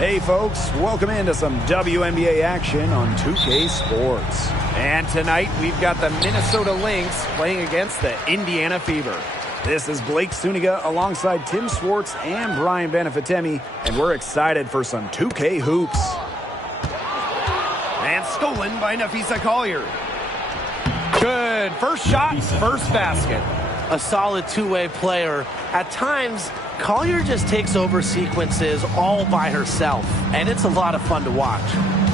Hey folks, welcome into some WNBA action on 2K Sports. And tonight we've got the Minnesota Lynx playing against the Indiana Fever. This is Blake Suniga alongside Tim Swartz and Brian Benefitemi, and we're excited for some 2K hoops. And stolen by Napheesa Collier. Good. First shot, first basket. A solid two-way player. At times, Collier just takes over sequences all by herself, and it's a lot of fun to watch.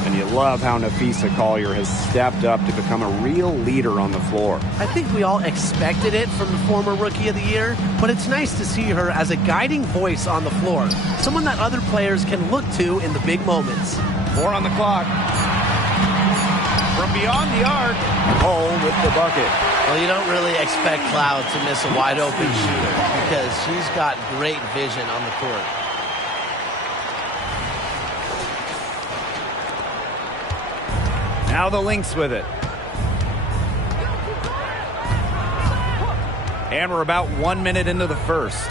And you love how Napheesa Collier has stepped up to become a real leader on the floor. I think we all expected it from the former Rookie of the Year, but it's nice to see her as a guiding voice on the floor, someone that other players can look to in the big moments. 4 on the clock. From beyond the arc, Hull with the bucket. Well, you don't really expect Cloud to miss a wide-open shooter because she's got great vision on the court. Now the Lynx with it. And we're about 1 minute into the first.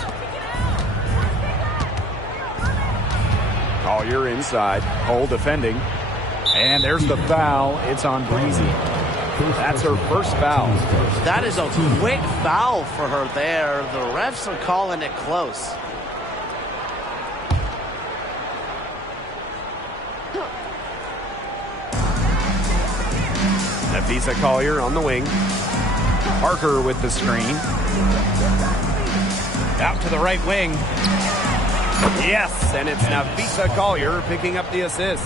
Collier inside. Hull defending. And there's the foul. It's on Breezy. That's her first foul. That is a quick foul for her there. The refs are calling it close. Napheesa Collier on the wing. Parker with the screen. Out to the right wing. Yes, and it's Napheesa Collier picking up the assist.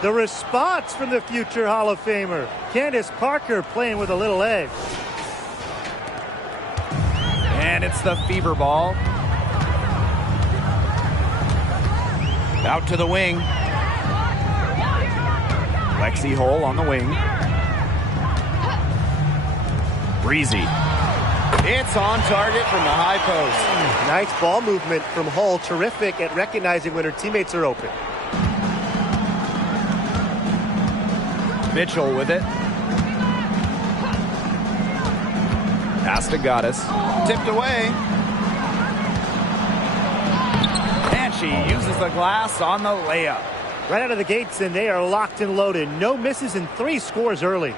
The response from the future Hall of Famer, Candace Parker, playing with a little edge. And it's the Fever ball. Out to the wing. Lexi Hull on the wing. Breezy. It's on target from the high post. Nice ball movement from Hull. Terrific at recognizing when her teammates are open. Mitchell with it. Pass to Goddess. Tipped away. And she uses the glass on the layup. Right out of the gates, and they are locked and loaded. No misses and 3 scores early.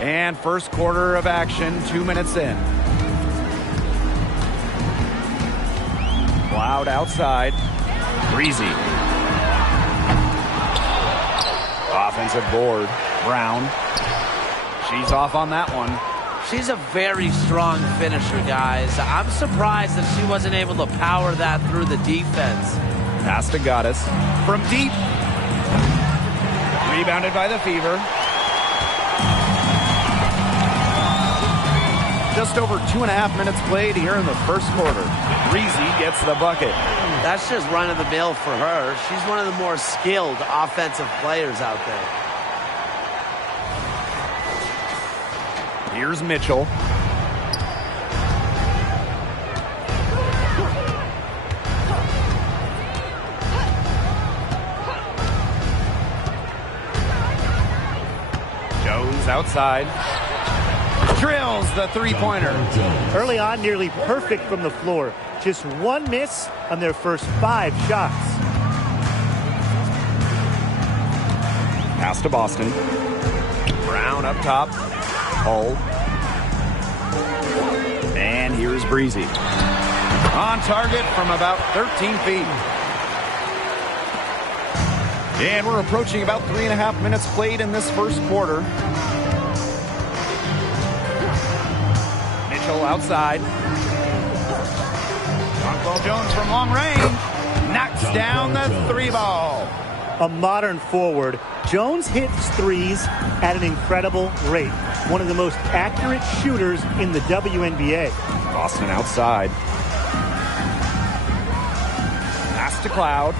And first quarter of action, 2 minutes in. Cloud outside. Breezy. Offensive board. Brown. She's off on that one. She's a very strong finisher, guys. I'm surprised that she wasn't able to power that through the defense. Pass to Goddess. From deep. Rebounded by the Fever. Just over 2.5 minutes played here in the first quarter. Breezy gets the bucket. That's just run-of-the-mill for her. She's one of the more skilled offensive players out there. Here's Mitchell. Jones outside. Drills the three-pointer. Early on, nearly perfect from the floor. Just 1 miss on their first 5 shots. Pass to Boston. Brown up top. Hull. And here's Breezy. On target from about 13 feet. And we're approaching about 3.5 minutes played in this first quarter. Mitchell outside. Jonquel Jones from long range. Knocks down the 3 ball. A modern forward. Jones hits threes at an incredible rate. One of the most accurate shooters in the WNBA. Boston outside. Pass to Cloud.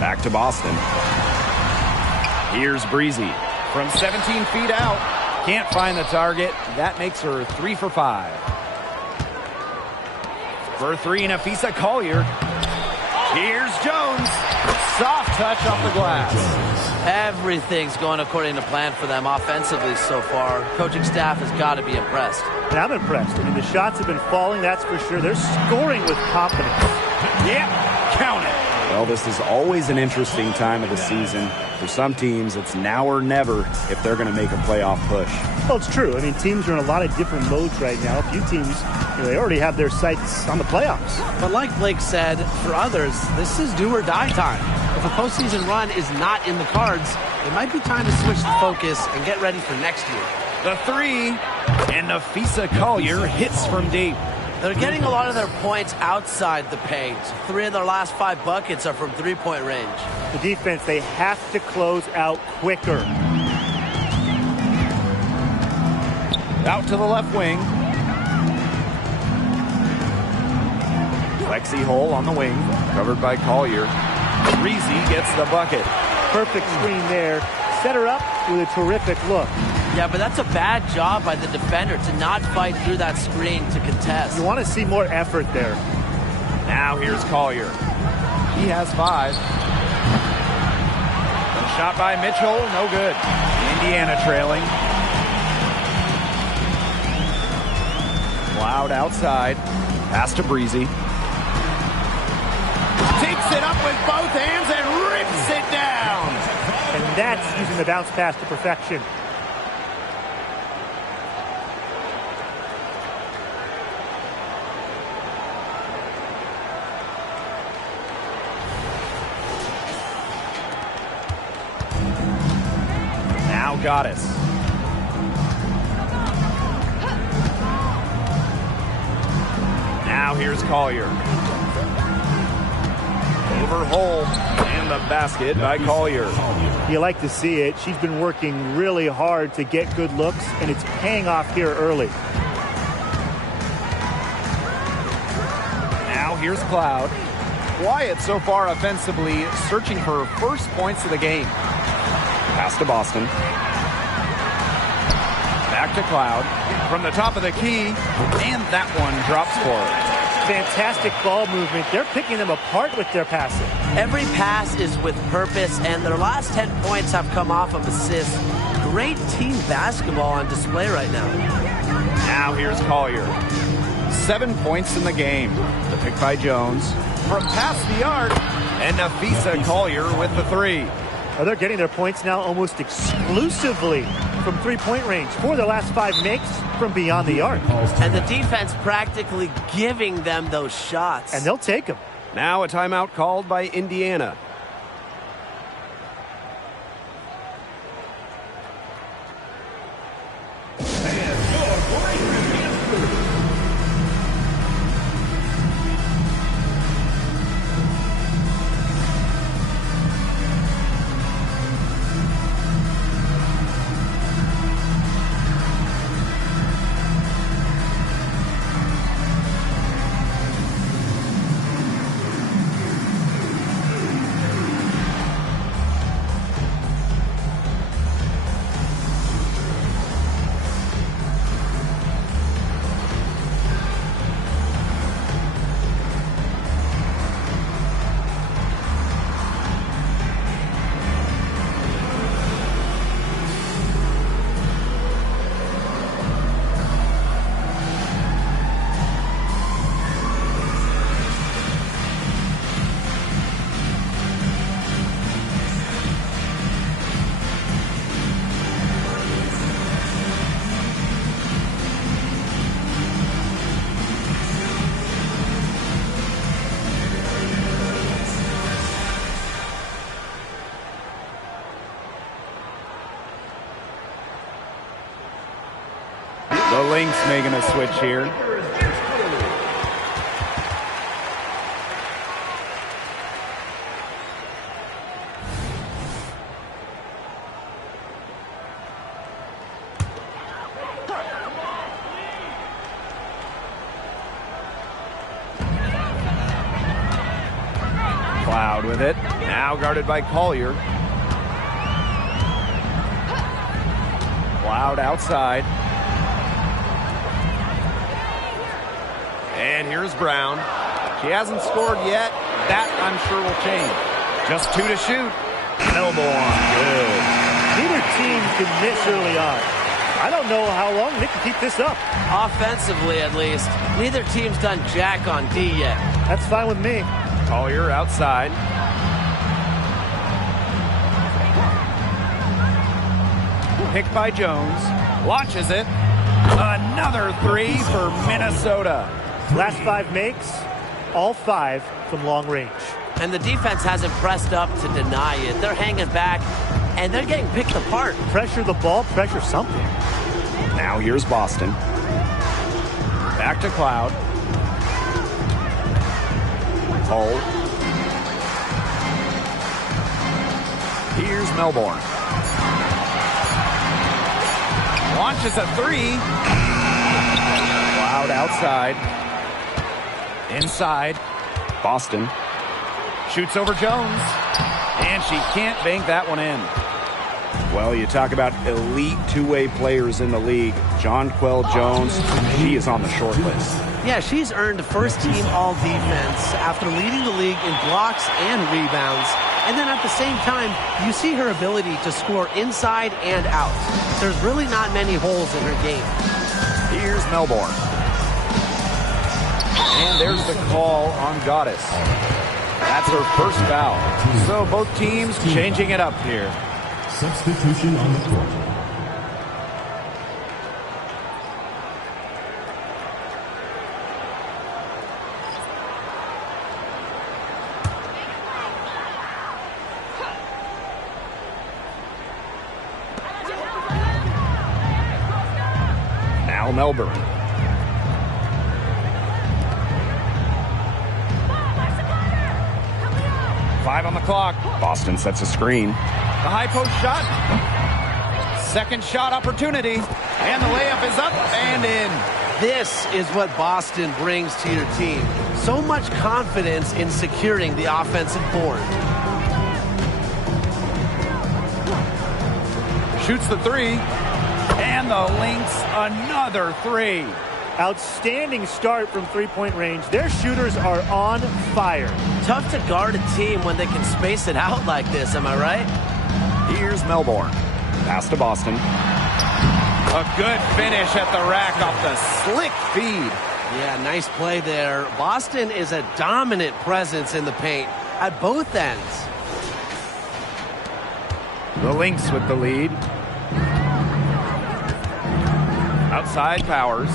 Back to Boston. Here's Breezy. From 17 feet out. Can't find the target. That makes her 3 for 5. For 3, Napheesa Collier. Here's Jones. Soft touch off the glass. Everything's going according to plan for them offensively so far. Coaching staff has got to be impressed. And I'm impressed. I mean, the shots have been falling, that's for sure. They're scoring with confidence. Yeah, count it. Well, this is always an interesting time of the season. For some teams, it's now or never if they're going to make a playoff push. Well, it's true. I mean, teams are in a lot of different modes right now. A few teams, they already have their sights on the playoffs. But like Blake said, for others, this is do or die time. If a postseason run is not in the cards, it might be time to switch the focus and get ready for next year. The three, and Nafisa Collier hits from deep. They're getting a lot of their points outside the paint. 3 of their last 5 buckets are from three-point range. The defense, they have to close out quicker. Out to the left wing. Lexi Hole on the wing, covered by Collier. Reezy gets the bucket. Perfect screen there. Set her up with a terrific look. Yeah, but that's a bad job by the defender to not fight through that screen to contest. You want to see more effort there. Now here's Collier. He has 5. The shot by Mitchell, no good. Indiana trailing. Loud outside. Pass to Breezy. Takes it up with both hands and rips it down. And that's using the bounce pass to perfection. Now Goddess. Now here's Collier. Over Hole, and the basket by Collier. You like to see it. She's been working really hard to get good looks, and it's paying off here early. Now here's Cloud. Wyatt so far offensively searching for her first points of the game. Pass to Boston. Back to Cloud. From the top of the key, and that one drops for her. Fantastic ball movement. They're picking them apart with their passing. Every pass is with purpose, and their last 10 points have come off of assists. Great team basketball on display right now. Now here's Collier. 7 points in the game. The pick by Jones. From past the arc, and Nafisa Collier with the 3. Oh, they're getting their points now almost exclusively from three-point range. 4 of their last 5 makes from beyond the arc. And the defense practically giving them those shots. And they'll take them. Now a timeout called by Indiana. The Lynx making a switch here. Cloud with it. Now guarded by Collier. Cloud outside. And here's Brown. She hasn't scored yet. That, I'm sure, will change. Just 2 to shoot. Melbourne, good. Neither team can miss early on. I don't know how long they can keep this up. Offensively, at least. Neither team's done jack on D yet. That's fine with me. Collier outside. Picked by Jones. Launches it. Another three for Minnesota. Last 5 makes, all 5 from long range. And the defense hasn't pressed up to deny it. They're hanging back, and they're getting picked apart. Pressure the ball, pressure something. Now here's Boston. Back to Cloud. Hull. Here's Melbourne. Launches a three. Cloud outside. Inside. Boston. Shoots over Jones. And she can't bank that one in. Well, you talk about elite two-way players in the league. Jonquel Jones, she is on the short list. Yeah, she's earned first-team all-defense after leading the league in blocks and rebounds. And then at the same time, you see her ability to score inside and out. There's really not many holes in her game. Here's Melbourne. And there's the call on Goddess. That's her first foul. So both teams changing it up here. Substitution on the court. Now Melbourne. Five on the clock. Boston sets a screen. The high post shot. Second shot opportunity. And the layup is up and in. This is what Boston brings to your team. So much confidence in securing the offensive board. Shoots the three. And the Lynx another three. Outstanding start from three-point range. Their shooters are on fire. Tough to guard a team when they can space it out like this, am I right? Here's Melbourne. Pass to Boston. A good finish at the rack off the slick feed. Yeah, nice play there. Boston is a dominant presence in the paint at both ends. The Lynx with the lead. Outside Powers.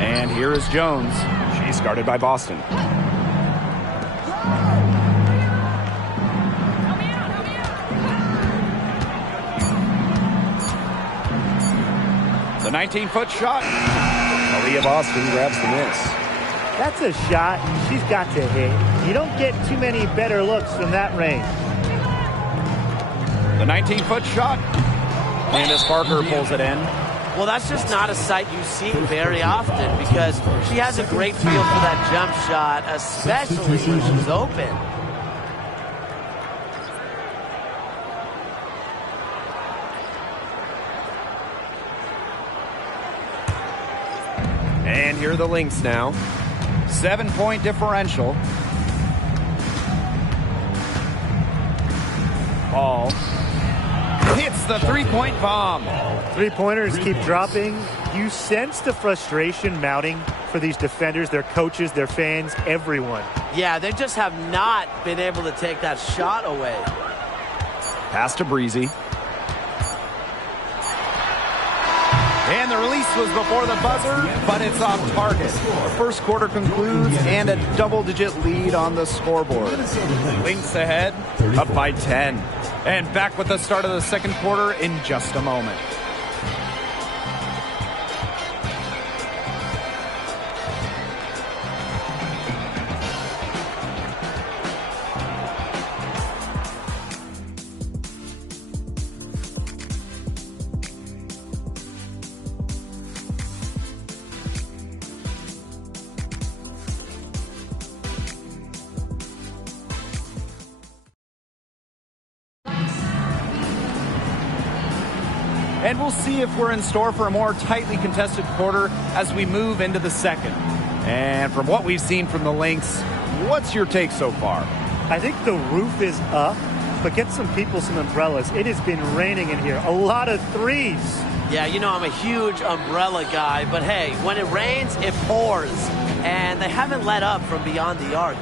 And here is Jones. She's guarded by Boston. The 19-foot shot. Aaliyah Boston grabs the miss. That's a shot she's got to hit. You don't get too many better looks from that range. The 19-foot shot. Candace Parker pulls it in. Well, that's just not a sight you see very often because she has a great feel for that jump shot, especially when she's open. And here are the Lynx now. 7-point differential. Ball. Hits the three-point bomb. Three-pointers keep dropping. You sense the frustration mounting for these defenders, their coaches, their fans, everyone. Yeah, they just have not been able to take that shot away. Pass to Breezy. And the release was before the buzzer, but it's off target. The first quarter concludes and a double-digit lead on the scoreboard. Lynx ahead, up by 10. And back with the start of the second quarter in just a moment. And we'll see if we're in store for a more tightly contested quarter as we move into the second. And from what we've seen from the Lynx, What's your take so far? I think the roof is up, but get some people some umbrellas. It has been raining in here. A lot of threes. Yeah, you know I'm a huge umbrella guy, but hey, when it rains, it pours. And they haven't let up from beyond the arc.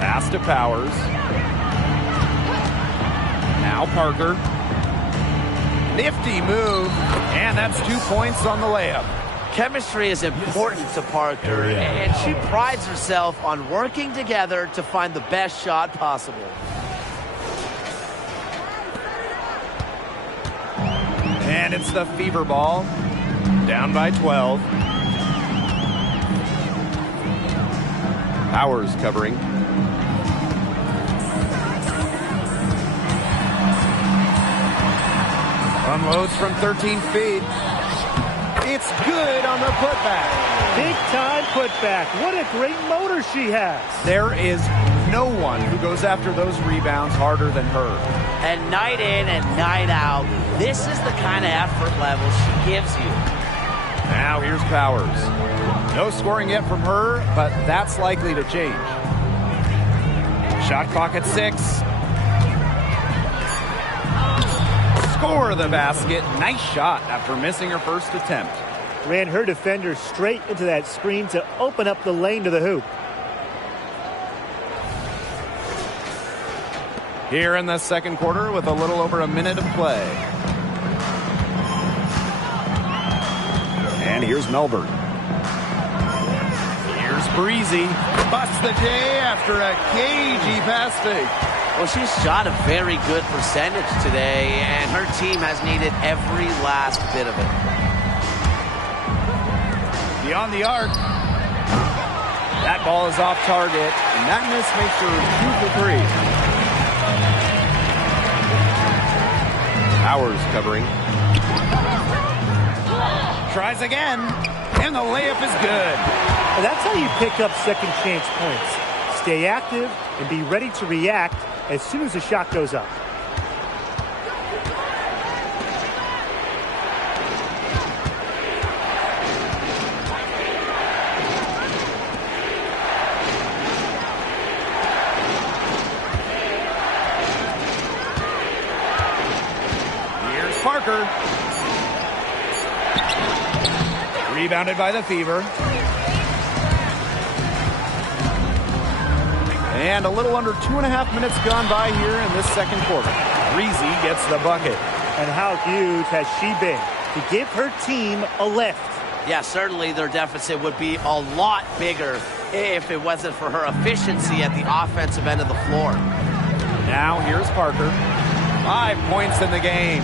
Pass to Powers. Now Parker. Nifty move. And that's 2 points on the layup. Chemistry is important to Parker, and she prides herself on working together to find the best shot possible. And it's the Fever ball. Down by 12. Powers covering. Unloads from 13 feet. It's good on the putback. Big time putback. What a great motor she has. There is no one who goes after those rebounds harder than her. And night in and night out, this is the kind of effort level she gives you. Now here's Powers. No scoring yet from her, but that's likely to change. Shot clock at 6. Score the basket. Nice shot after missing her first attempt. Ran her defender straight into that screen to open up the lane to the hoop. Here in the second quarter with a little over a minute of play. And here's Melbourne. Here's Breezy. Busts the J after a cagey pass fake. Well, she's shot a very good percentage today, and her team has needed every last bit of it. Beyond the arc. That ball is off target, and that miss makes her 2 for 3. Powers covering. Tries again, and the layup is good. And that's how you pick up second chance points. Stay active and be ready to react as soon as the shot goes up. Here's Parker. Rebounded by the Fever. And a little under 2.5 minutes gone by here in this second quarter. Breezy gets the bucket. And how huge has she been to give her team a lift? Yeah, certainly their deficit would be a lot bigger if it wasn't for her efficiency at the offensive end of the floor. Now here's Parker. 5 points in the game.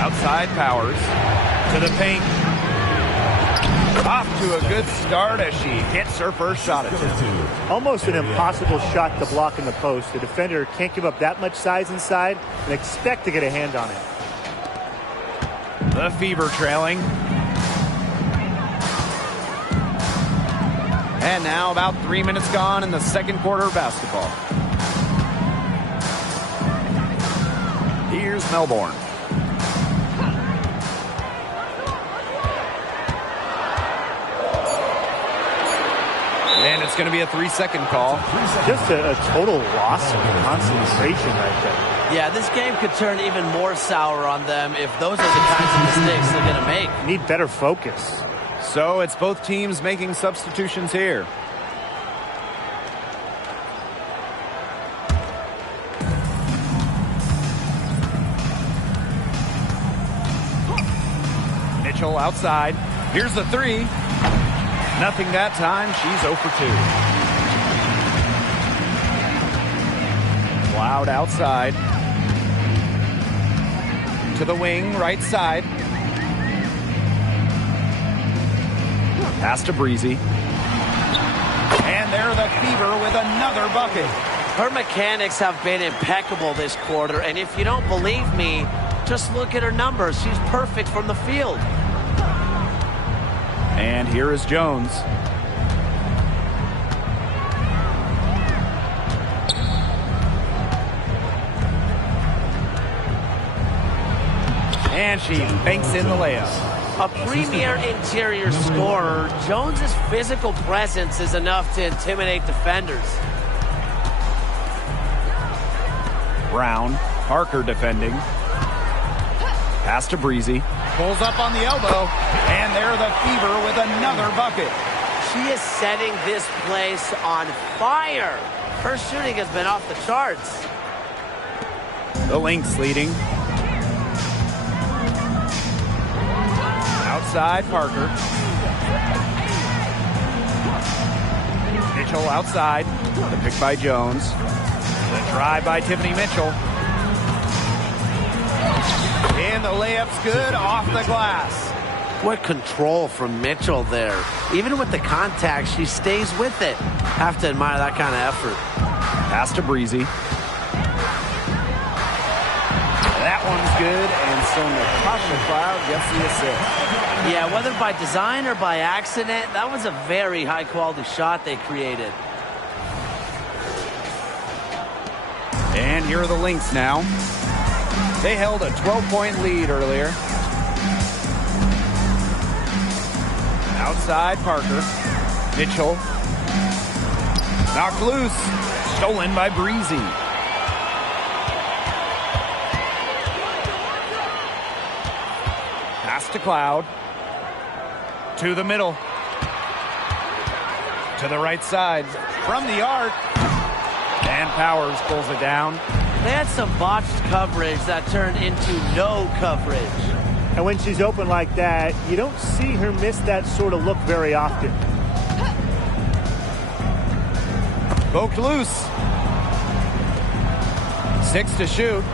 Outside Powers. To the paint. Off to a good start as she hits her first shot attempt. Almost an impossible shot to block in the post. The defender can't give up that much size inside and expect to get a hand on it. The Fever trailing. And now about 3 minutes gone in the second quarter of basketball. Here's Melbourne. And it's going to be a 3-second call. Just a total loss of concentration right there. Yeah, this game could turn even more sour on them if those are the kinds of mistakes they're going to make. Need better focus. So it's both teams making substitutions here. Mitchell outside. Here's the 3. Nothing that time. She's 0 for 2. Cloud outside. To the wing, right side. Pass to Breezy. And there the Fever with another bucket. Her mechanics have been impeccable this quarter, and if you don't believe me, just look at her numbers. She's perfect from the field. And here is Jones. And she banks in the layup. A premier interior scorer, Jones's physical presence is enough to intimidate defenders. Brown, Parker defending. Pass to Breezy. Pulls up on the elbow. And there the Fever with another bucket. She is setting this place on fire. Her shooting has been off the charts. The Lynx leading. Outside, Parker. Mitchell outside. The pick by Jones. The drive by Tiffany Mitchell. And the layup's good off the glass. What control from Mitchell there. Even with the contact, she stays with it. Have to admire that kind of effort. Pass to Breezy. That one's good, and so Natasha Cloud gets the assist. Yeah, whether by design or by accident, that was a very high-quality shot they created. And here are the Lynx now. They held a 12-point lead earlier. Outside, Parker. Mitchell. Knocked loose. Stolen by Breezy. Pass to Cloud. To the middle. To the right side. From the arc. And Powers pulls it down. They had some botched coverage that turned into no coverage. And when she's open like that, you don't see her miss that sort of look very often. Poked loose. 6 to shoot.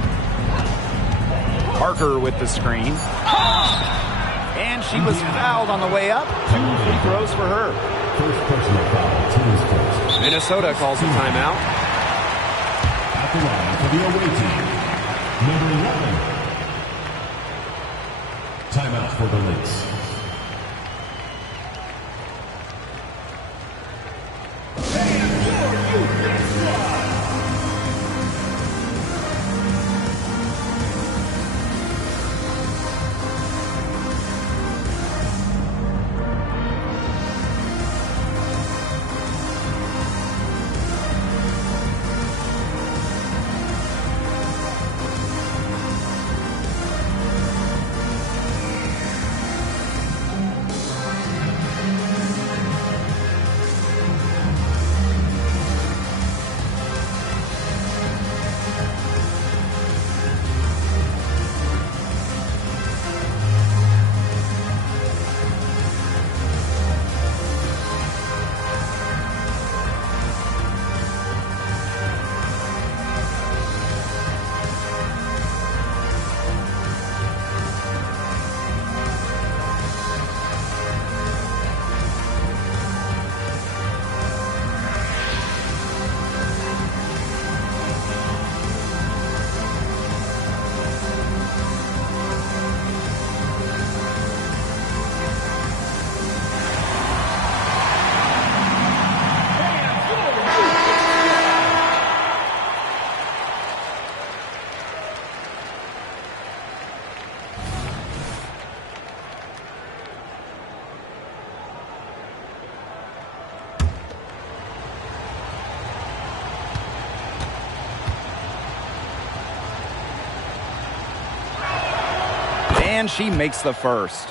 Parker with the screen. And she was fouled on the way up. 2 free throws for her. First personal foul, team's first. Minnesota calls a timeout. At the line for the away team, number 11. Timeout for the Lynx. And she makes the first.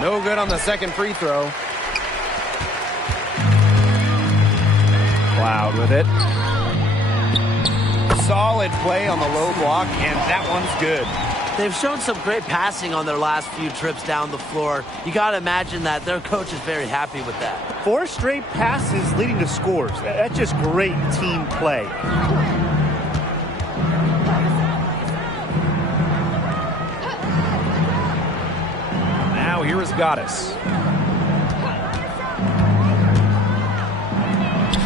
No good on the second free throw. Cloud with it. Solid play on the low block, and that one's good. They've shown some great passing on their last few trips down the floor. You got to imagine that their coach is very happy with that. 4 straight passes leading to scores. That's just great team play. Now here is Goddess.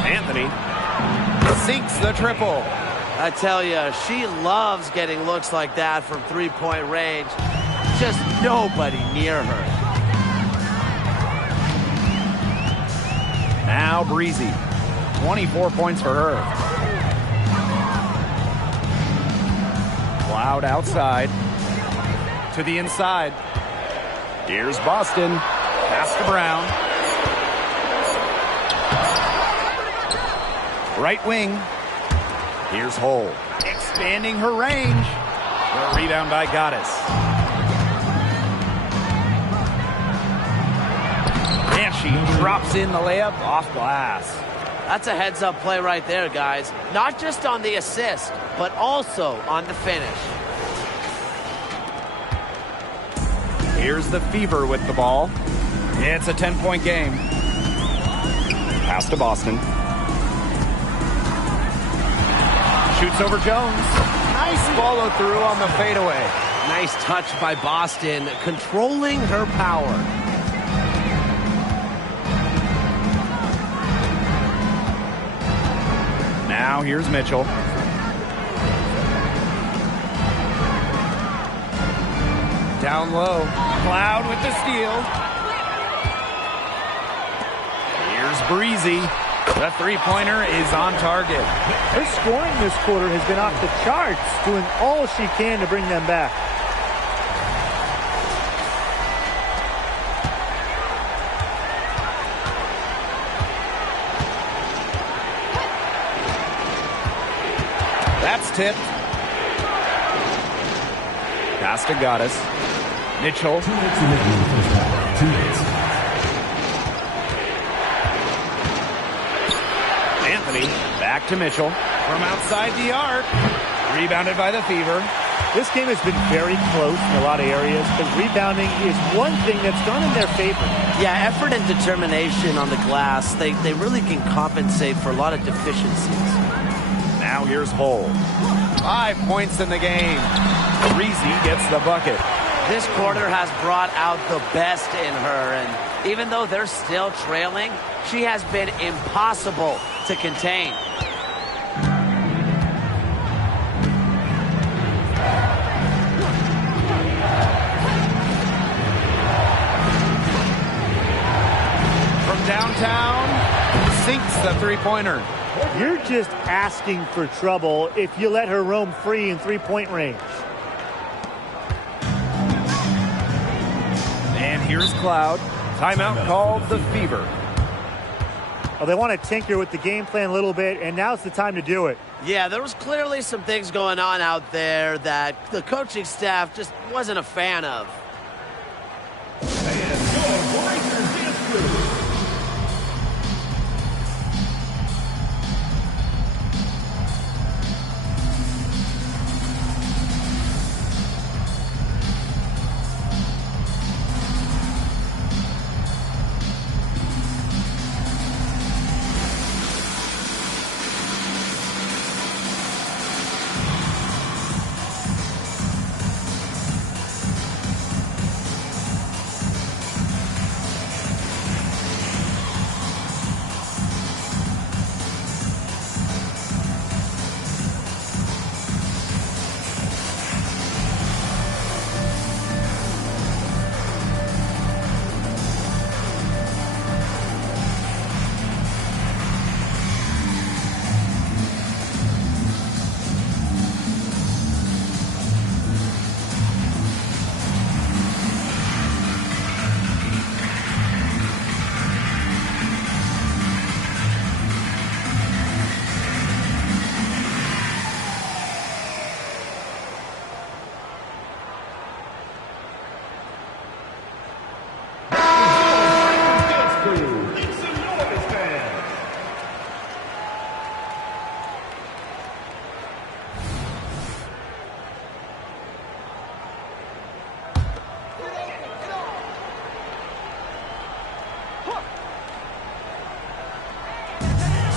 Anthony sinks the triple. I tell you, she loves getting looks like that from three-point range. Just nobody near her. Now Breezy. 24 points for her. Cloud outside. To the inside. Here's Boston. Pass to Brown. Right wing. Here's Hole. Expanding her range. The rebound by Goddess. And she drops in the layup off glass. That's a heads-up play right there, guys. Not just on the assist, but also on the finish. Here's the Fever with the ball. It's a 10-point game. Pass to Boston. Shoots over Jones. Nice follow-through on the fadeaway. Nice touch by Boston, controlling her power. Now here's Mitchell. Down low. Cloud with the steal. Here's Breezy. The three-pointer is on target. Her scoring this quarter has been off the charts, doing all she can to bring them back. That's tipped. Pass to Goddess. Mitchell. 2 minutes remaining in the first half. 2 minutes. Anthony back to Mitchell from outside the arc. Rebounded by the Fever. This game has been very close in a lot of areas, because rebounding is one thing that's gone in their favor. Yeah, effort and determination on the glass, they really can compensate for a lot of deficiencies. Now here's Hole. 5 points in the game. Breezy gets the bucket. This quarter has brought out the best in her, and even though they're still trailing, she has been impossible to contain. From downtown, sinks the three-pointer. You're just asking for trouble if you let her roam free in three-point range. And here's Cloud. Timeout called the Fever. Well, they want to tinker with the game plan a little bit, and now's the time to do it. Yeah, there was clearly some things going on out there that the coaching staff just wasn't a fan of.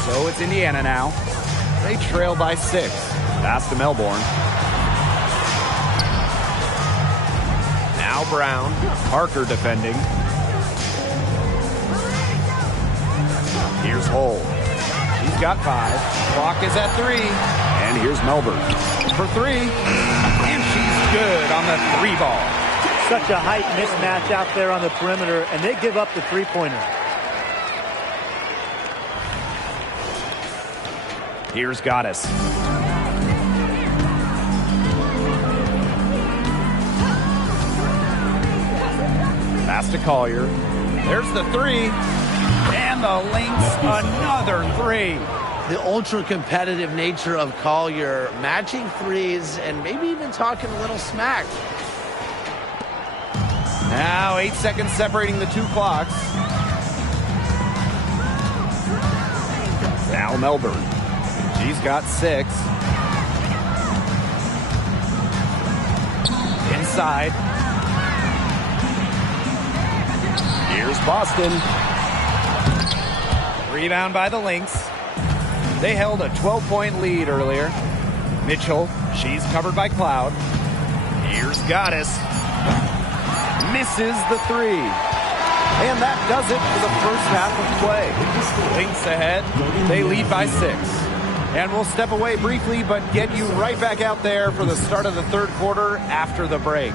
So it's Indiana now. They trail by 6. Pass to Melbourne. Now Brown. Parker defending. Here's Hole. He's got 5. Clock is at 3. And And here's Melbourne for three. And she's good on the three ball. Such a height mismatch out there on the perimeter, and they give up the three-pointer. Here's Goddess. Pass to Collier. There's the three. And the Lynx, another three. The ultra-competitive nature of Collier, matching threes and maybe even talking a little smack. Now 8 seconds separating the two clocks. Now Melbourne. She's got 6. Inside. Here's Boston. Rebound by the Lynx. They held a 12-point lead earlier. Mitchell, she's covered by Cloud. Here's Goddess. Misses the three. And that does it for the first half of play. Lynx ahead. They lead by 6. And we'll step away briefly, but get you right back out there for the start of the third quarter after the break.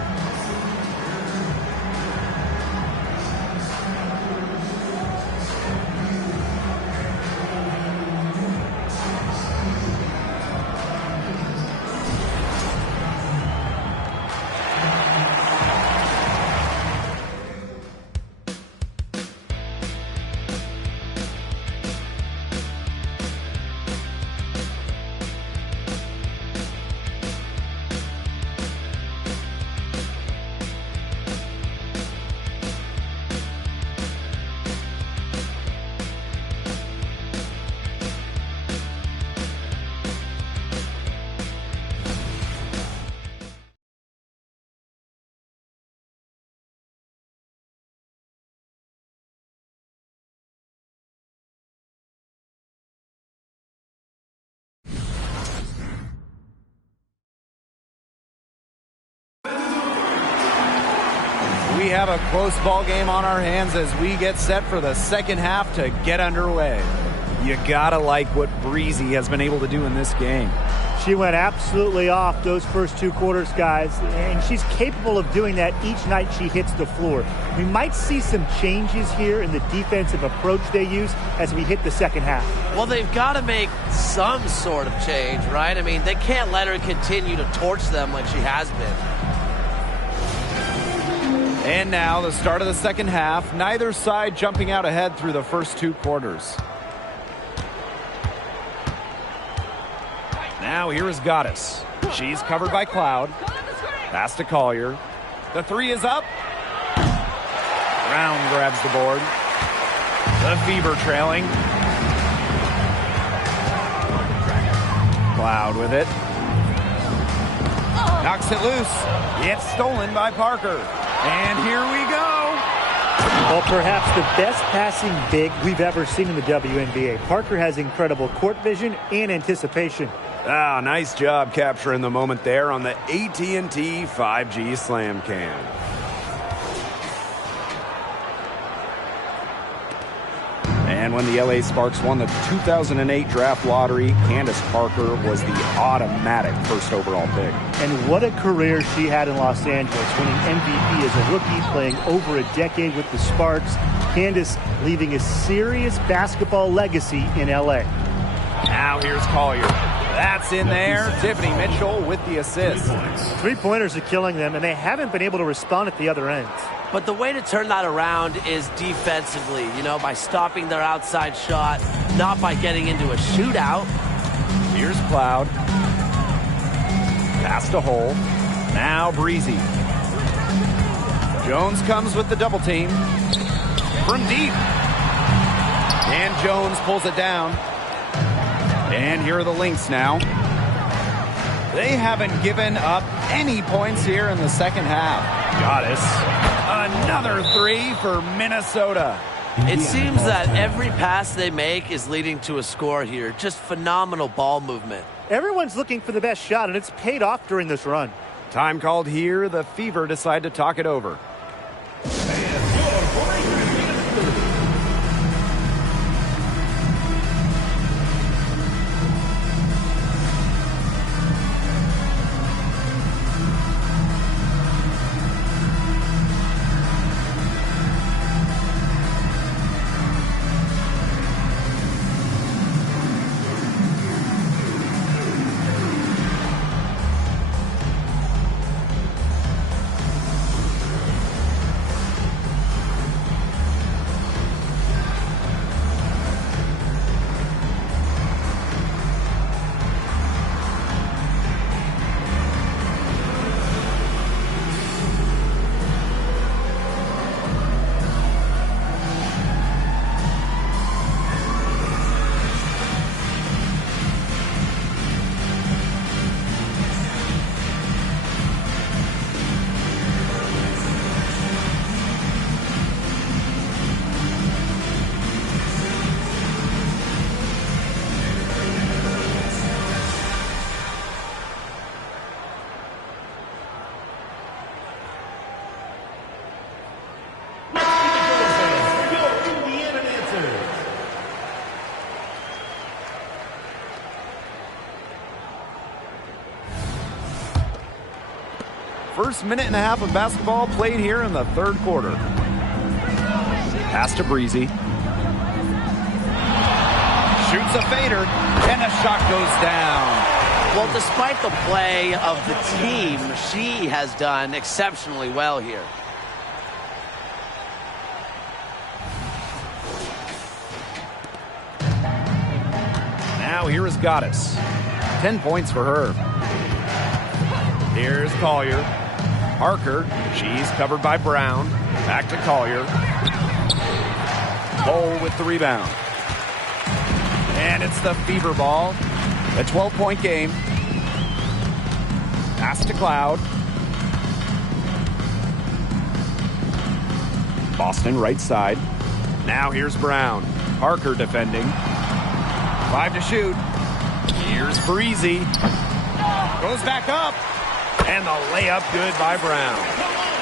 We have a close ball game on our hands as we get set for the second half to get underway. You gotta like what Breezy has been able to do in this game. She went absolutely off those first 2 quarters, guys, and she's capable of doing that each night she hits the floor. We might see some changes here in the defensive approach they use as we hit the second half. Well, they've got to make some sort of change, right? I mean, they can't let her continue to torch them like she has been. And now the start of the second half. Neither side jumping out ahead through the first 2 quarters. Now here is Goddess. She's covered by Cloud. Pass to Collier. The three is up. Brown grabs the board. The Fever trailing. Cloud with it. Knocks it loose. It's stolen by Parker. And here we go. Well, perhaps the best passing big we've ever seen in the WNBA. Parker has incredible court vision and anticipation. Ah, nice job capturing the moment there on the AT&T 5G Slam Cam. And when the LA Sparks won the 2008 draft lottery, Candace Parker was the automatic first overall pick. And what a career she had in Los Angeles, winning MVP as a rookie, playing over a decade with the Sparks. Candace leaving a serious basketball legacy in LA. Now here's Collier. That's in there. Tiffany Mitchell with the assist. Three-pointers are killing them, and they haven't been able to respond at the other end. But the way to turn that around is defensively, by stopping their outside shot, not by getting into a shootout. Here's Cloud. Pass to Hole. Now Breezy. Jones comes with the double team. From deep. And Jones pulls it down. And here are the Lynx now. They haven't given up any points here in the second half. Goddess. Another three for Minnesota. It seems that every pass they make is leading to a score here. Just phenomenal ball movement. Everyone's looking for the best shot, and it's paid off during this run. Time called here. The Fever decide to talk it over. First minute and a half of basketball played here in the third quarter. Pass to Breezy. Shoots a fader, and the shot goes down. Well, despite the play of the team, she has done exceptionally well here. Now here is Goddess. 10 points for her. Here's Collier. Parker, she's covered by Brown. Back to Collier. Cole with the rebound. And it's the Fever ball. A 12-point game. Pass to Cloud. Boston right side. Now here's Brown. Parker defending. 5 to shoot. Here's Breezy. Goes back up. And the layup good by Brown.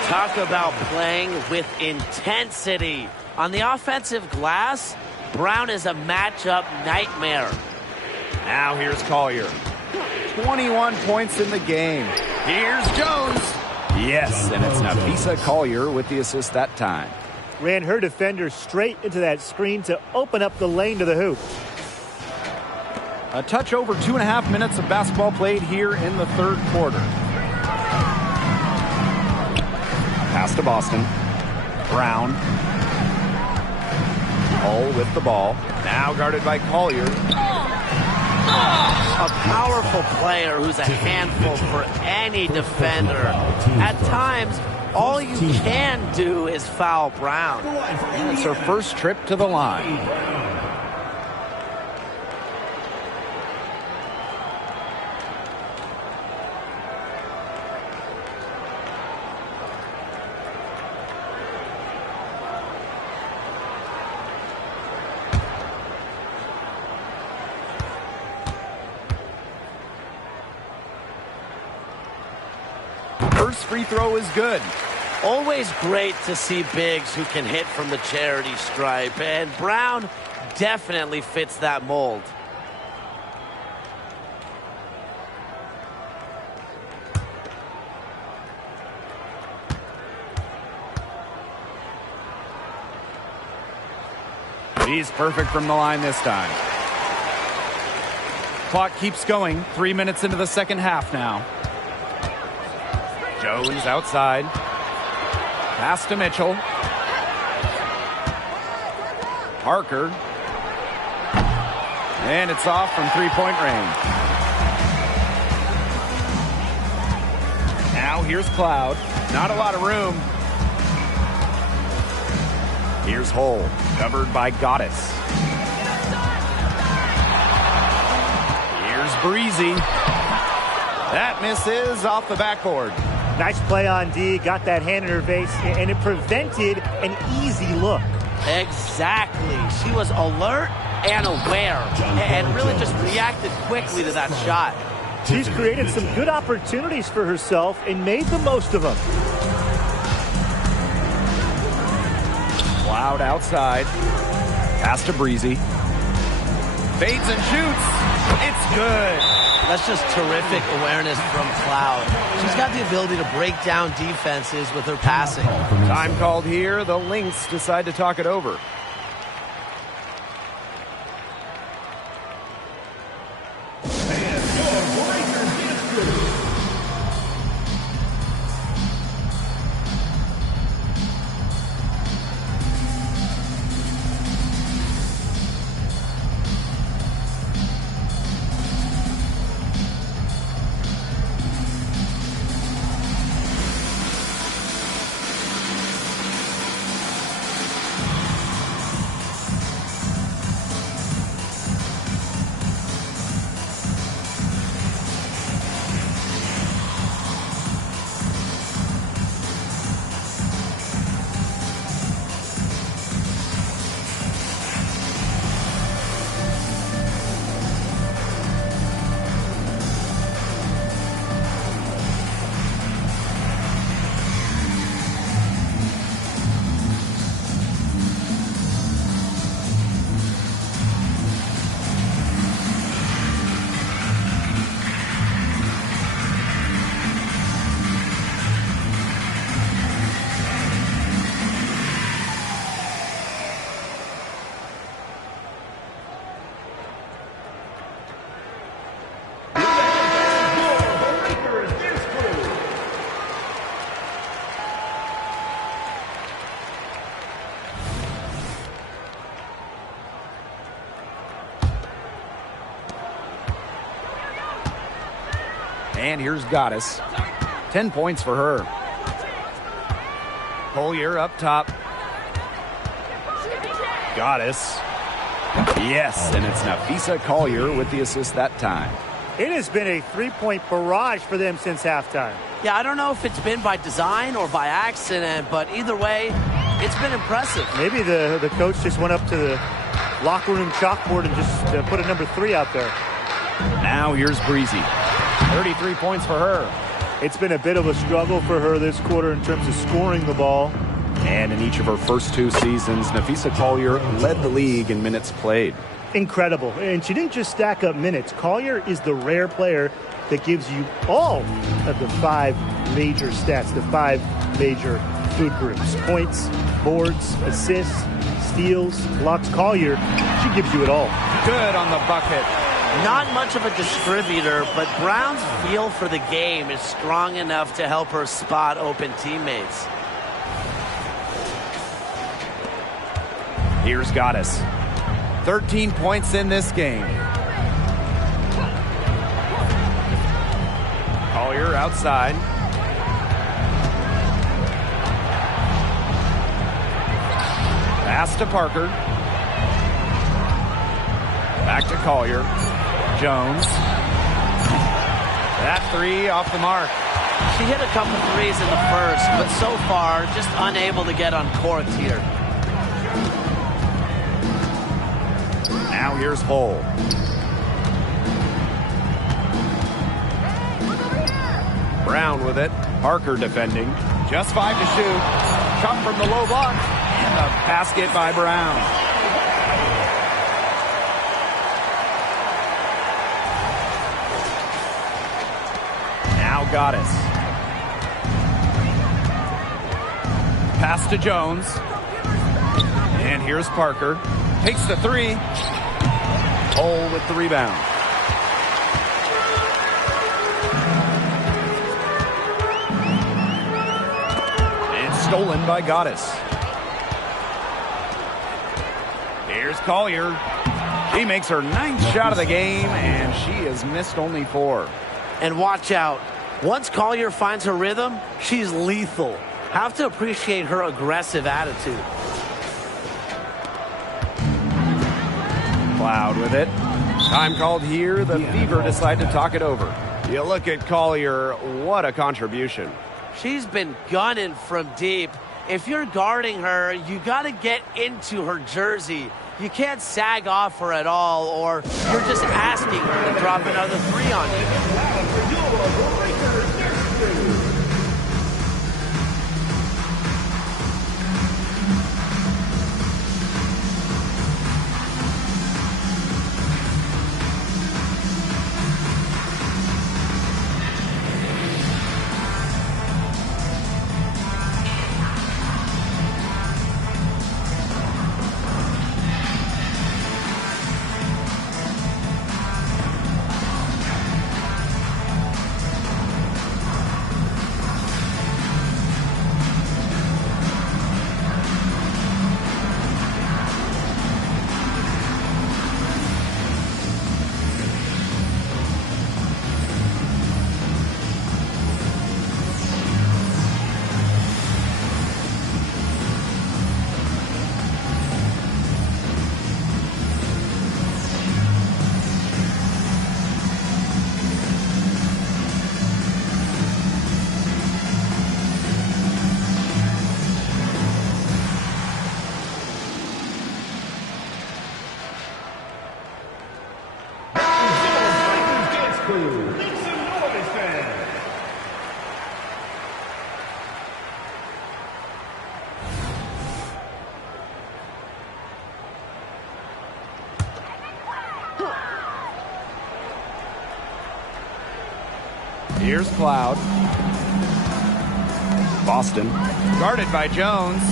Talk about playing with intensity. On the offensive glass, Brown is a matchup nightmare. Now here's Collier. 21 points in the game. Here's Jones. Yes, and it's Nafisa Collier with the assist that time. Ran her defender straight into that screen to open up the lane to the hoop. A touch over 2.5 minutes of basketball played here in the third quarter. Pass to Boston. Brown. Hull with the ball. Now guarded by Collier. A powerful player who's a handful for any defender. At times, all you can do is foul Brown. It's her first trip to the line. First free throw is good. Always great to see bigs who can hit from the charity stripe, and Brown definitely fits that mold. She's perfect from the line this time. Clock keeps going. 3 minutes into the second half now. Jones outside. Pass to Mitchell. Parker. And it's off from three-point range. Now here's Cloud. Not a lot of room. Here's Hull, covered by Goddess. Here's Breezy. That misses off the backboard. Nice play on D, got that hand in her face, and it prevented an easy look. Exactly. She was alert and aware, and really just reacted quickly to that shot. She's created some good opportunities for herself and made the most of them. Cloud outside. Pass to Breezy. Fades and shoots. It's good. That's just terrific awareness from Cloud. She's got the ability to break down defenses with her passing. Time called here. The Lynx decide to talk it over. And here's Goddess. 10 points for her. Collier up top. Goddess. Yes, and it's Nafisa Collier with the assist that time. It has been a three-point barrage for them since halftime. Yeah, I don't know if it's been by design or by accident, but either way, it's been impressive. Maybe the coach just went up to the locker room chalkboard and just put a number 3 out there. Now here's Breezy. 33 points for her. It's been a bit of a struggle for her this quarter in terms of scoring the ball. And in each of her first 2 seasons, Nafisa Collier led the league in minutes played. Incredible. And she didn't just stack up minutes. Collier is the rare player that gives you all of the 5 major stats, the 5 major food groups. Points, boards, assists, steals, blocks. Collier, she gives you it all. Good on the bucket. Not much of a distributor, but Brown's feel for the game is strong enough to help her spot open teammates. Here's Goddess. 13 points in this game. Collier outside. Pass to Parker. Back to Collier. Jones. That 3 off the mark. She hit a couple threes in the first, but so far just unable to get uncorked here. Now here's Hull. Brown with it. Parker defending. Just 5 to shoot. Shot from the low block. And the basket by Brown. Now Goddess. Pass to Jones. And here's Parker. Takes the 3. Hull with the rebound. And stolen by Goddess. Here's Collier. She makes her 9th shot of the game, and she has missed only 4. And watch out. Once Collier finds her rhythm, she's lethal. Have to appreciate her aggressive attitude. Cloud with it. Time called here. The Fever decide to talk it over. You look at Collier, what a contribution. She's been gunning from deep. If you're guarding her, you got to get into her jersey. You can't sag off her at all, or you're just asking her to drop another 3 on you. Here's Cloud. Boston. Guarded by Jones.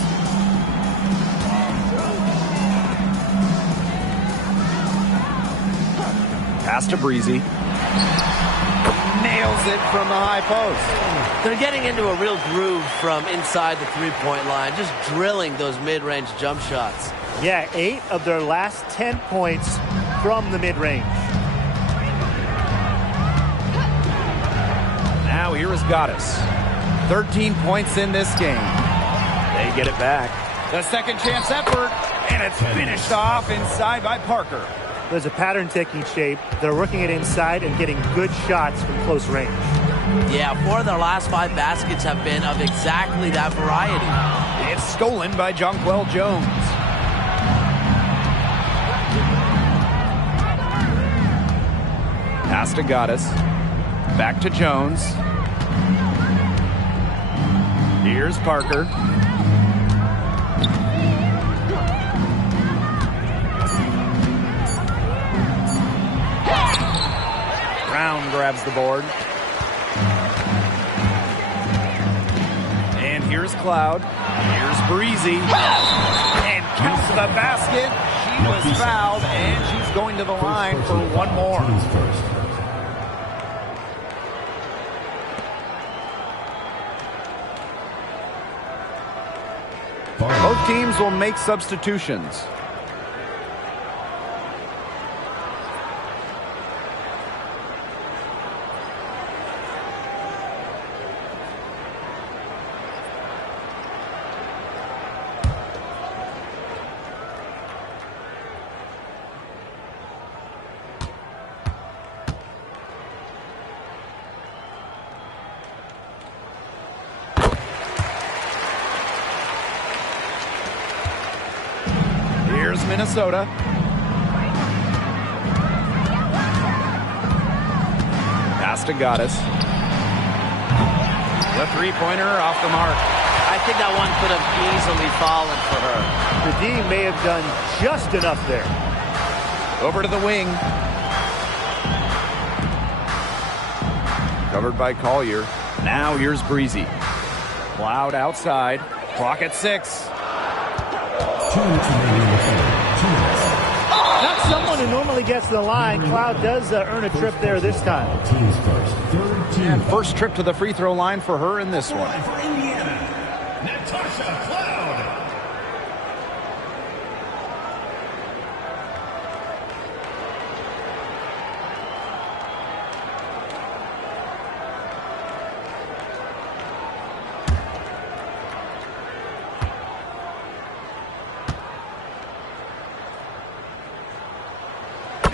Pass to Breezy. Nails it from the high post. They're getting into a real groove from inside the three-point line, just drilling those mid-range jump shots. Yeah, 8 of their last 10 points from the mid-range. Now here is Goddess. 13 points in this game. They get it back. The second chance effort, and it's finished off inside by Parker. There's a pattern taking shape. They're working it inside and getting good shots from close range. Yeah, 4 of their last 5 baskets have been of exactly that variety. It's stolen by Jonquel Jones. Pass to Goddess. Back to Jones. Here's Parker. Brown grabs the board. And here's Cloud. Here's Breezy. And counts the basket. She was fouled, and she's going to the line for one more. Both teams will make substitutions. Minnesota. Pass to Goddess. The three-pointer off the mark. I think that one could have easily fallen for her. The D may have done just enough there. Over to the wing. Covered by Collier. Now here's Breezy. Cloud outside. Clock at 6. Not someone who normally gets to the line. Cloud does earn a trip there this time. And first trip to the free throw line for her in this one. For Indiana, Natasha Cloud.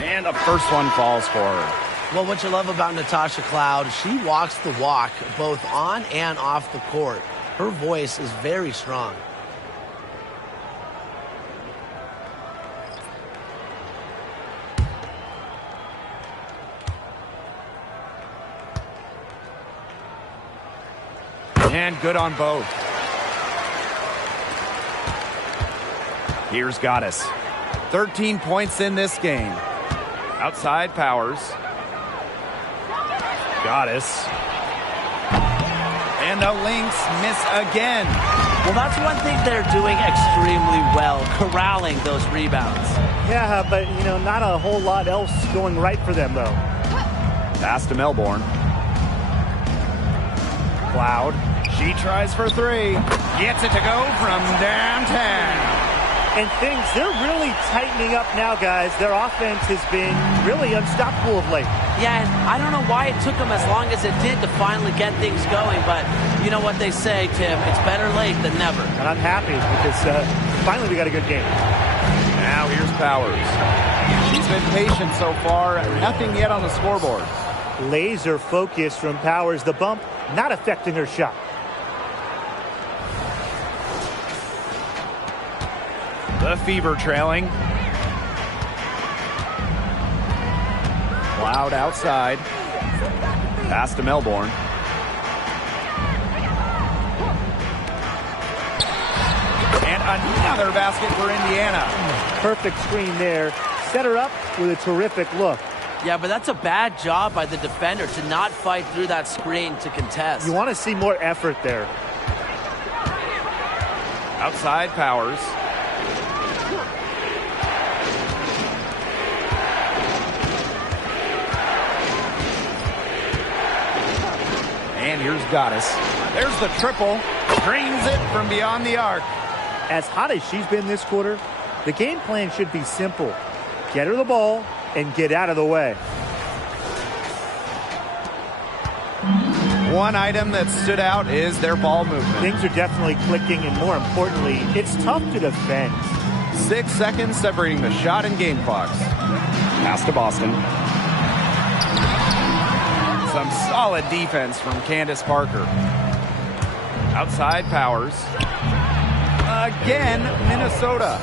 And the first one falls for her. Well, what you love about Natasha Cloud, she walks the walk both on and off the court. Her voice is very strong. And good on both. Here's Goddess. 13 points in this game. Outside Powers. Goddess. And the Lynx miss again. Well, that's one thing they're doing extremely well, corralling those rebounds. Yeah, but, not a whole lot else going right for them, though. Pass to Melbourne. Cloud. She tries for 3. Gets it to go from downtown. And they're really tightening up now, guys. Their offense has been really unstoppable of late. Yeah, and I don't know why it took them as long as it did to finally get things going, but you know what they say, Tim, it's better late than never. And I'm happy because finally we got a good game. Now here's Powers. She's been patient so far, nothing yet on the scoreboard. Laser focus from Powers. The bump not affecting her shot. The Fever trailing. Cloud outside. Pass to Melbourne. And another basket for Indiana. Perfect screen there. Set her up with a terrific look. Yeah, but that's a bad job by the defender to not fight through that screen to contest. You want to see more effort there. Outside Powers. And here's Goddess. There's the triple. Screens it from beyond the arc. As hot as she's been this quarter, the game plan should be simple. Get her the ball and get out of the way. One item that stood out is their ball movement. Things are definitely clicking, and more importantly, it's tough to defend. 6 seconds separating the shot and game clocks. Pass to Boston. Some solid defense from Candace Parker. Outside Powers. Again, Minnesota.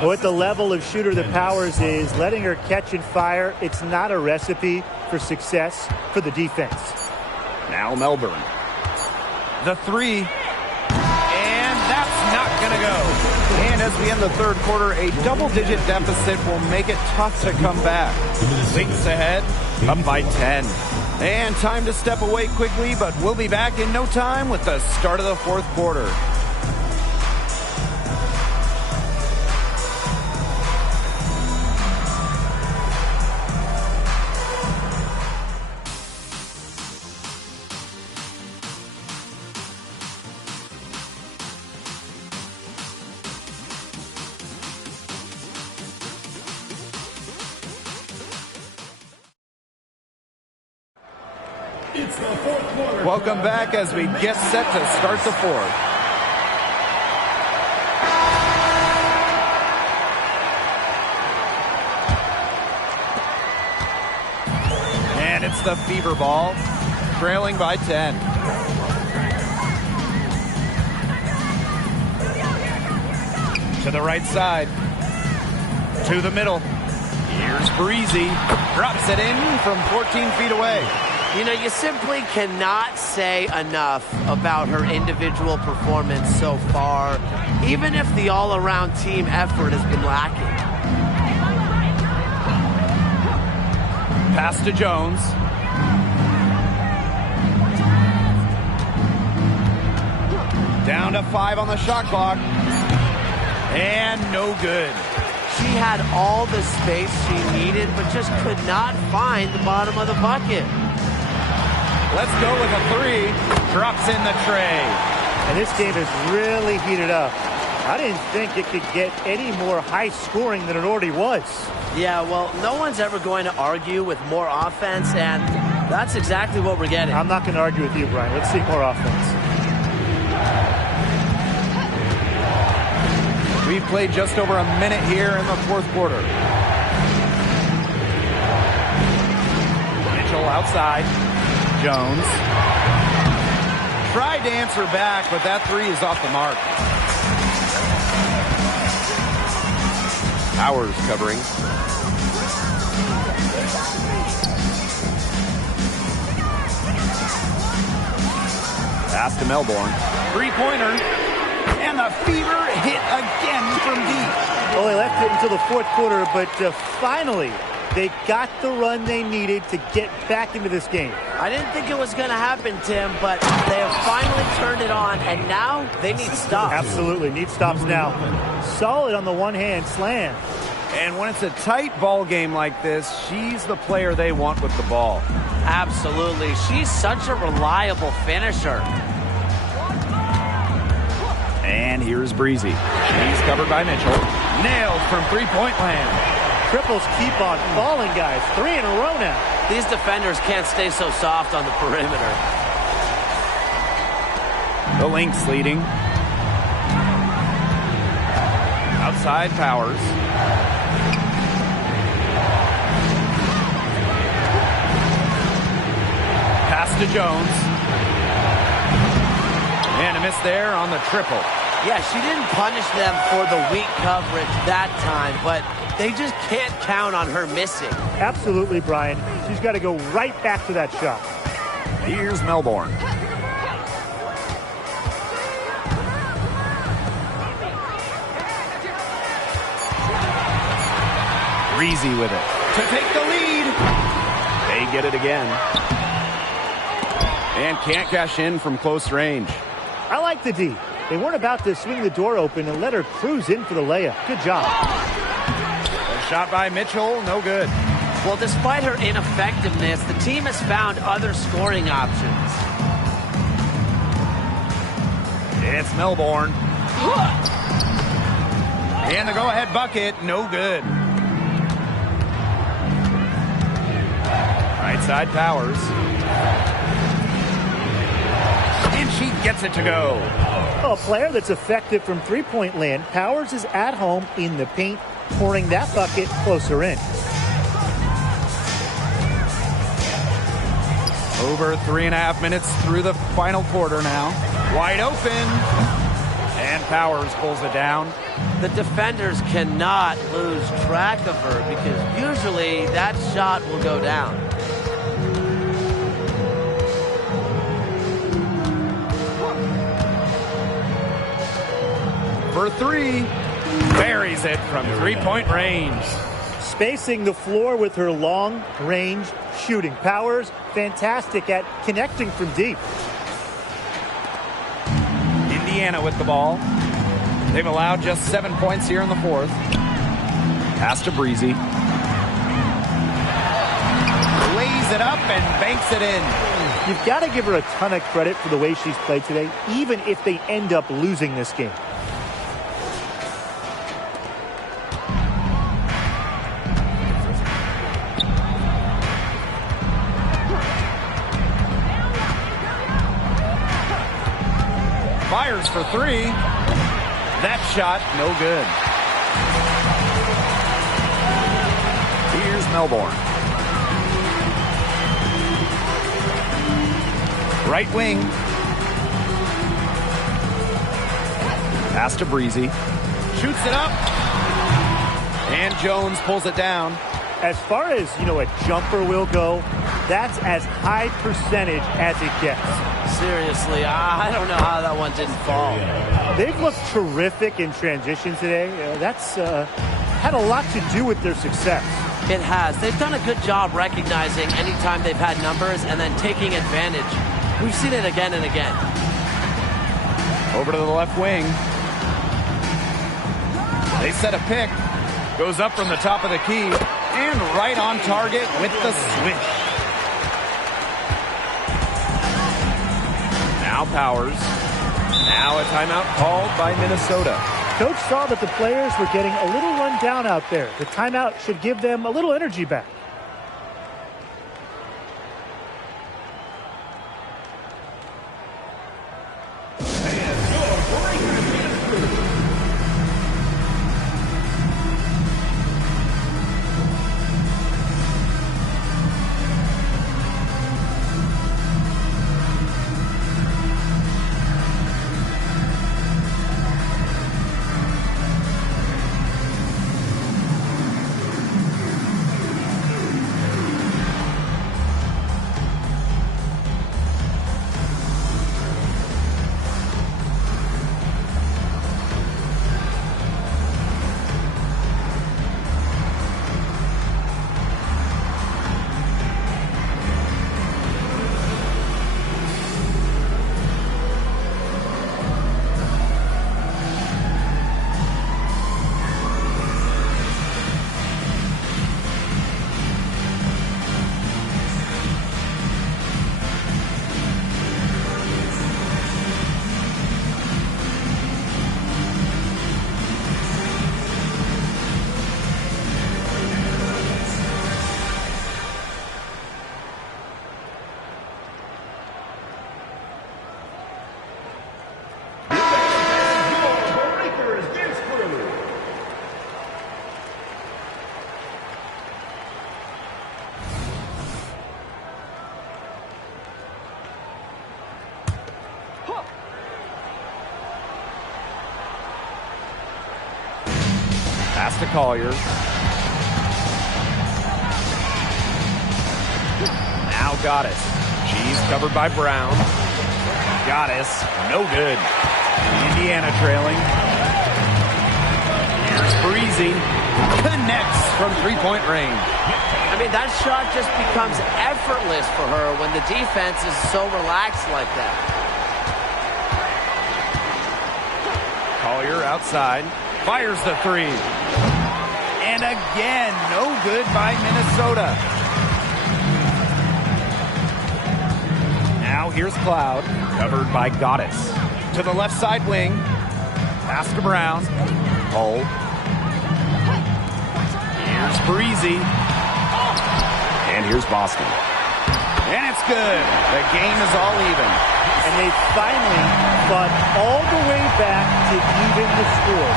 With the level of shooter that Powers is, letting her catch and fire, it's not a recipe for success for the defense. Now Melbourne. The three. And that's not going to go. And as we end the third quarter, a double-digit deficit will make it tough to come back. Lynx ahead, up by 10. And time to step away quickly, but we'll be back in no time with the start of the fourth quarter. It's the fourth quarter. Welcome back as we get set to start the fourth. And it's the Fever ball, trailing by 10. To the right side. To the middle. Here's Breezy. Drops it in from 14 feet away. You know, you simply cannot say enough about her individual performance so far, even if the all-around team effort has been lacking. Pass to Jones. Down to 5 on the shot clock. And no good. She had all the space she needed, but just could not find the bottom of the bucket. Let's go with a three. Drops in the tray. And this game has really heated up. I didn't think it could get any more high scoring than it already was. Yeah, well, no one's ever going to argue with more offense, and that's exactly what we're getting. I'm not going to argue with you, Brian. Let's see more offense. We've played just over a minute here in the fourth quarter. Mitchell outside. Jones. Tried to answer back, but that three is off the mark. Powers covering. Pass to Melbourne. Three-pointer. And the Fever hit again from deep. Well, they left it until the fourth quarter, but finally, they got the run they needed to get back into this game. I didn't think it was going to happen, Tim, but they have finally turned it on, and now they need stops. Absolutely, need stops now. Solid on the one-hand slam. And when it's a tight ball game like this, she's the player they want with the ball. Absolutely. She's such a reliable finisher. And here's Breezy. She's covered by Mitchell. Nailed from three-point land. Triples keep on falling, guys. 3 in a row now. These defenders can't stay so soft on the perimeter. The Lynx leading. Outside Powers. Pass to Jones. And a miss there on the triple. Yeah, she didn't punish them for the weak coverage that time, but they just can't count on her missing. Absolutely, Brian. She's got to go right back to that shot. Here's Melbourne. Breezy with it to take the lead. They get it again. And can't cash in from close range. I like the D. They weren't about to swing the door open and let her cruise in for the layup. Good job. A shot by Mitchell, no good. Well, despite her ineffectiveness, the team has found other scoring options. It's Melbourne. And the go-ahead bucket, no good. Right side Powers. gets it to go. A player that's effective from three-point land. Powers is at home in the paint, pouring that bucket closer in. Over 3.5 minutes through the final quarter now. Wide open. And Powers pulls it down. The defenders cannot lose track of her because usually that shot will go down. For three. Buries it from three-point range. Spacing the floor with her long-range shooting. Powers, fantastic at connecting from deep. Indiana with the ball. They've allowed just 7 points here in the fourth. Pass to Breezy. Lays it up and banks it in. You've got to give her a ton of credit for the way she's played today, even if they end up losing this game. Fires for three. That shot, no good. Here's Melbourne. Right wing. Pass to Breezy. Shoots it up. And Jones pulls it down. As far as, a jumper will go, that's as high percentage as it gets. Seriously, I don't know how that one didn't fall. They've looked terrific in transition today. That's had a lot to do with their success. It has. They've done a good job recognizing anytime they've had numbers and then taking advantage. We've seen it again and again. Over to the left wing. They set a pick. Goes up from the top of the key. And right on target with the switch. Now Powers. Now a timeout called by Minnesota. Coach saw that the players were getting a little run down out there. The timeout should give them a little energy back. Pass to Collier. Now Goddess. She's covered by Brown. Goddess, no good. Indiana trailing. Here's Breezy. Connects from three-point range. I mean, that shot just becomes effortless for her when the defense is so relaxed like that. Collier outside. Fires the three. And again, no good by Minnesota. Now here's Cloud, covered by Goddess. To the left side wing. Pass to Brown. Hold. Here's Breezy. And here's Boston. And it's good. The game is all even. And and they finally fought all the way back to even the score.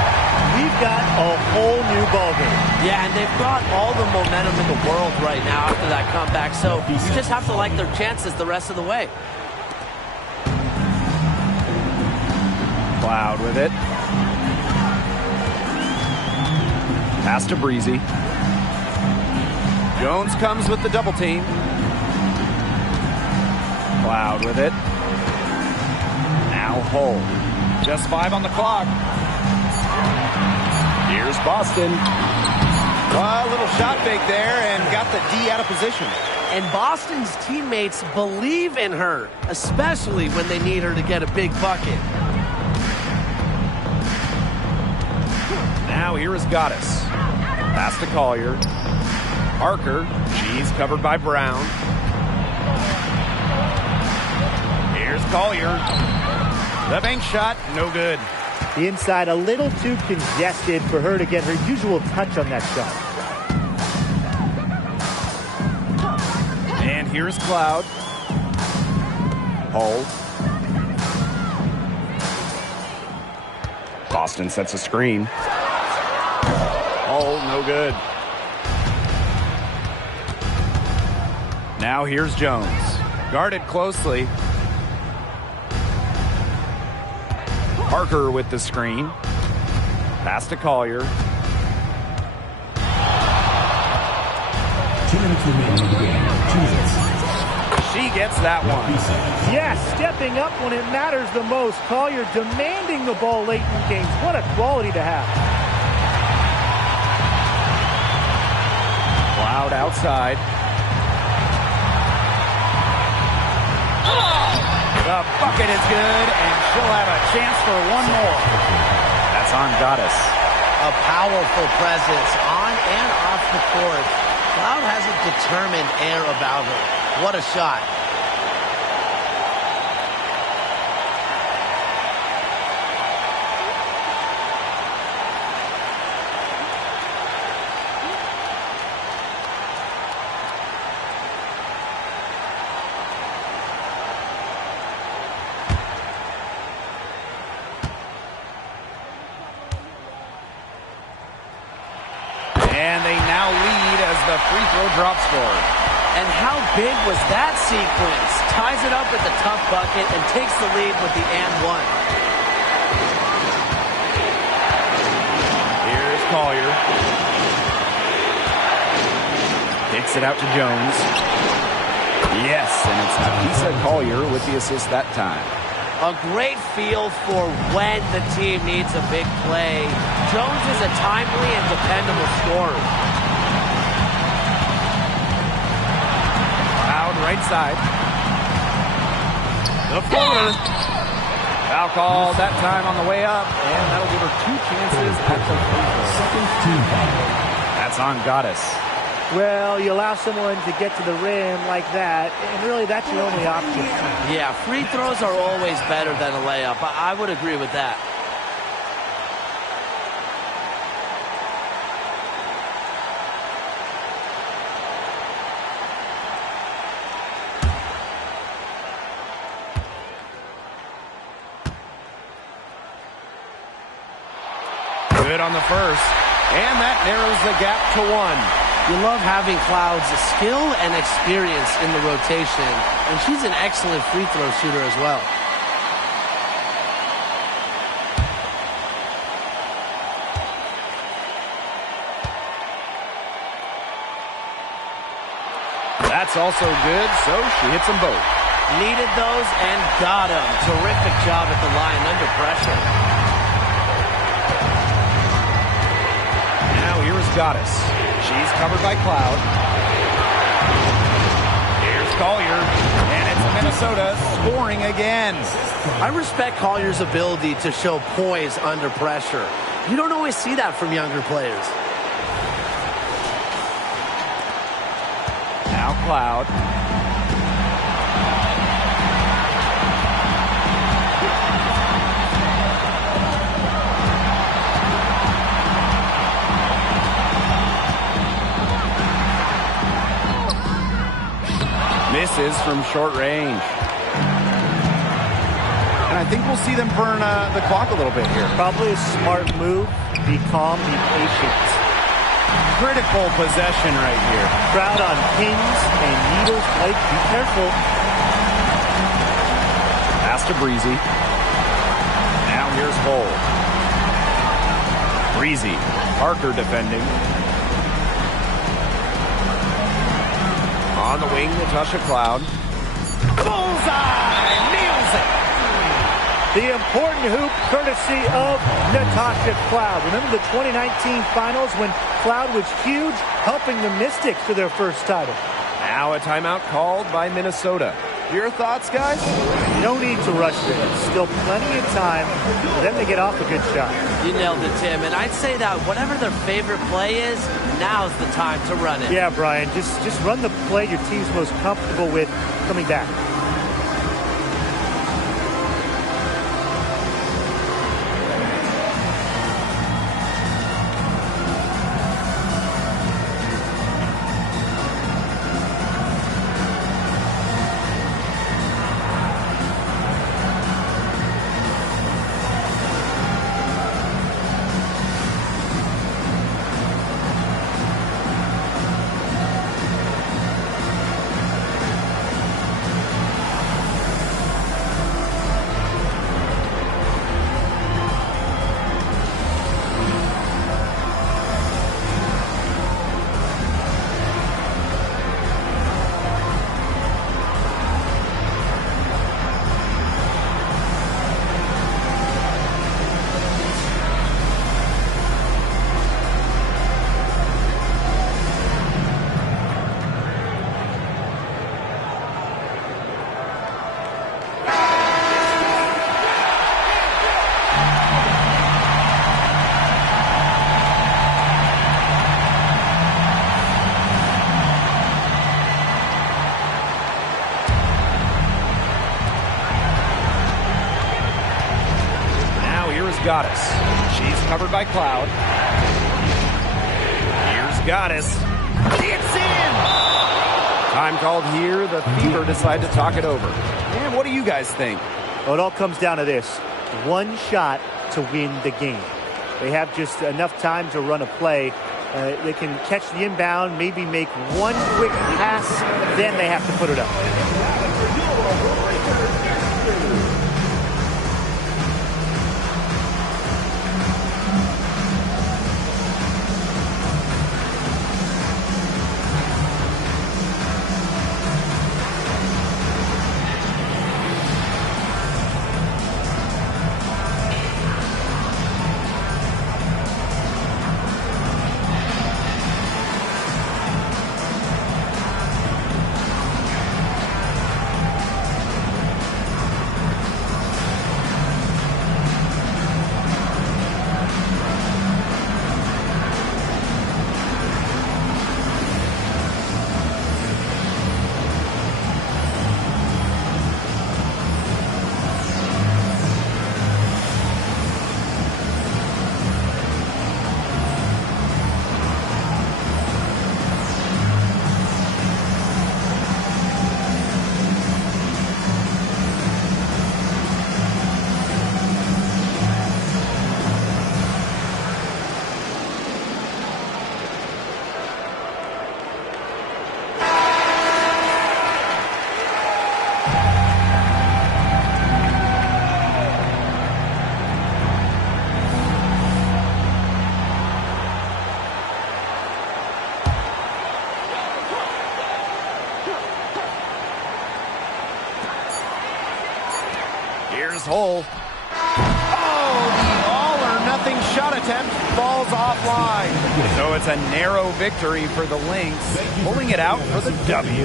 We've got a whole new ballgame. Yeah, and they've got all the momentum in the world right now after that comeback, so you just have to like their chances the rest of the way. Cloud with it. Pass to Breezy. Jones comes with the double team. Cloud with it. Now Hull. Just 5 on the clock. Here's Boston. A little shot fake there and got the D out of position. And Boston's teammates believe in her, especially when they need her to get a big bucket. Now here is Goddess. Pass to Collier. Parker. She's covered by Brown. Here's Collier. The bank shot, no good. The inside a little too congested for her to get her usual touch on that shot. And here's Cloud. Hull. Boston sets a screen. Hull, no good. Now here's Jones. Guarded closely. Parker with the screen. Pass to Collier. 2 minutes remaining in the game. She gets that one. Yes, stepping up when it matters the most. Collier demanding the ball late in games. What a quality to have. Cloud outside. The bucket is good, and she'll have a chance for one more. That's on Goddess. A powerful presence on and off the court. Cloud has a determined air about her. What a shot. And they now lead as the free throw drops forward. And how big was that sequence? Ties it up with the tough bucket and takes the lead with the and one. Here's Collier. Kicks it out to Jones. Yes, and it's Nafisa Collier with the assist that time. A great feel for when the team needs a big play. Jones is a timely and dependable scorer. Cloud right side. The floater. Foul called that time on the way up, and that'll give her 2 chances at the free throw. Second team foul. That's on Goddess. Well, you allow someone to get to the rim like that, and really that's your only option. Yeah, free throws are always better than a layup. I would agree with that. Good on the first, and that narrows the gap to 1. You love having Cloud's skill and experience in the rotation, and she's an excellent free throw shooter as well. That's also good, so she hits them both. Needed those and got them. Terrific job at the line under pressure. Now here is Goddess. She's covered by Cloud. Here's Collier, and it's Minnesota scoring again. I respect Collier's ability to show poise under pressure. You don't always see that from younger players. Now Cloud. Misses from short range. And I think we'll see them burn the clock a little bit here. Probably a smart move. Be calm, be patient. Critical possession right here. Crowd on pins and needles. Blake, be careful. Pass to Breezy. Now here's Hull. Breezy. Parker defending. On the wing, Natasha Cloud. Bullseye! Nails it! The important hoop courtesy of Natasha Cloud. Remember the 2019 finals when Cloud was huge, helping the Mystics to their first title. Now a timeout called by Minnesota. Your thoughts, guys? No need to rush this. Still plenty of time for them to get off a good shot. You nailed it, Tim. And I'd say that whatever their favorite play is, now's the time to run it. Yeah, Brian. Just run the play your team's most comfortable with coming back. Goddess. She's covered by Cloud. Here's Goddess. It's in! Time called here. The Fever decide to talk it over. And what do you guys think? Well, it all comes down to this. One shot to win the game. They have just enough time to run a play. They can catch the inbound, maybe make one quick pass, then they have to put it up. Hull. Oh, the all-or-nothing shot attempt falls offline. So it's a narrow victory for the Lynx, pulling it out for the W.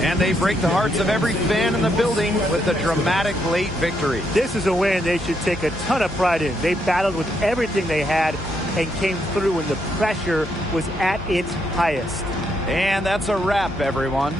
And they break the hearts of every fan in the building with a dramatic late victory. This is a win they should take a ton of pride in. They battled with everything they had and came through when the pressure was at its highest. And that's a wrap, everyone.